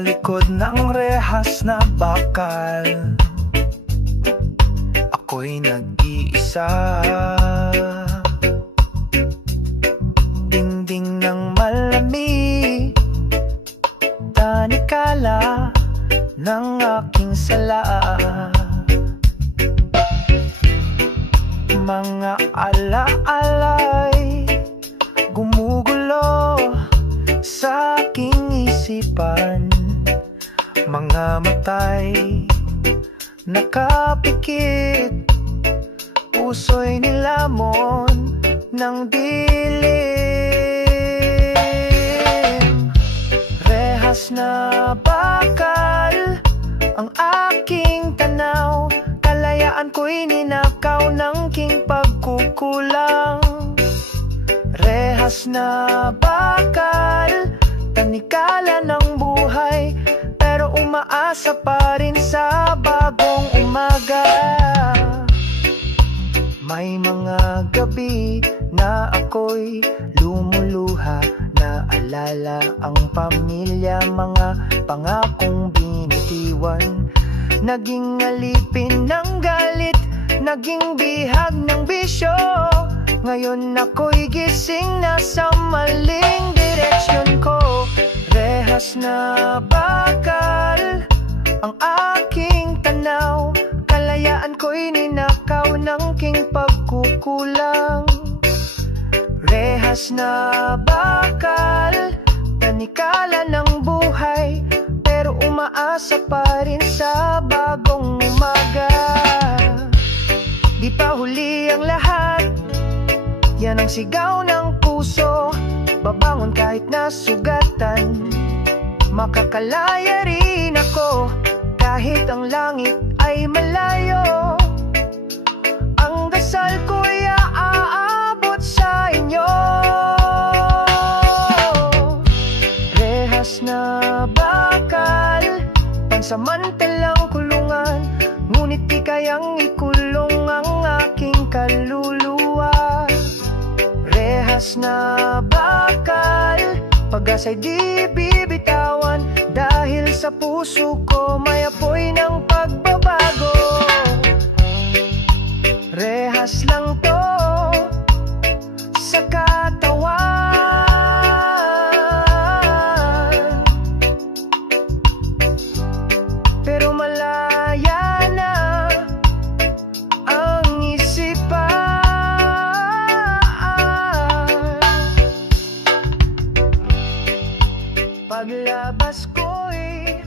likod ng rehas na bakal, ako'y nag-iisa. Dingding ng malamig, tanikala ng aking sala. Mga alaalay gumugulo sa aking isipan. Mga matay nakapikit, puso'y nilamon ng dilim. Rehas na bakal ang aking tanaw, kalayaan ko'y ninakaw ng king pagkukulang. Rehas na bakal, tanikala ng buhay, pero umaasa pa rin sa bagong umaga. May mga gabi na ako'y lumuluha, naalala ang pamilya, mga pangakong binitiwan. Naging alipin ng galit, naging bihag ng bisyo. Ngayon ako'y gising na sa maling direksyon ko. Rehas na bakal ang aking tanaw, kalayaan ko'y ninakaw ng king pagkukulang. Rehas na bakal, tanikala ng buhay, pero umaasa pa rin sa bagong umaga. Di pa huli ang lahat, yan ang sigaw ng puso. Babangon kahit nasugatan, makakalaya rin ako kahit ang langit ay malayo. Ang dasal ko'y aabot sa inyo. Rehas na bakal, pansamantalang kulungan, ngunit di kayang ikulong ang aking kaluluwa. Rehas na bakal, pag-asa'y di bibitawan, dahil sa puso ko may apoy ng pagbabago. Rehas lang to sa katawan, pero malaya na ang isipan. Paglabas ko'y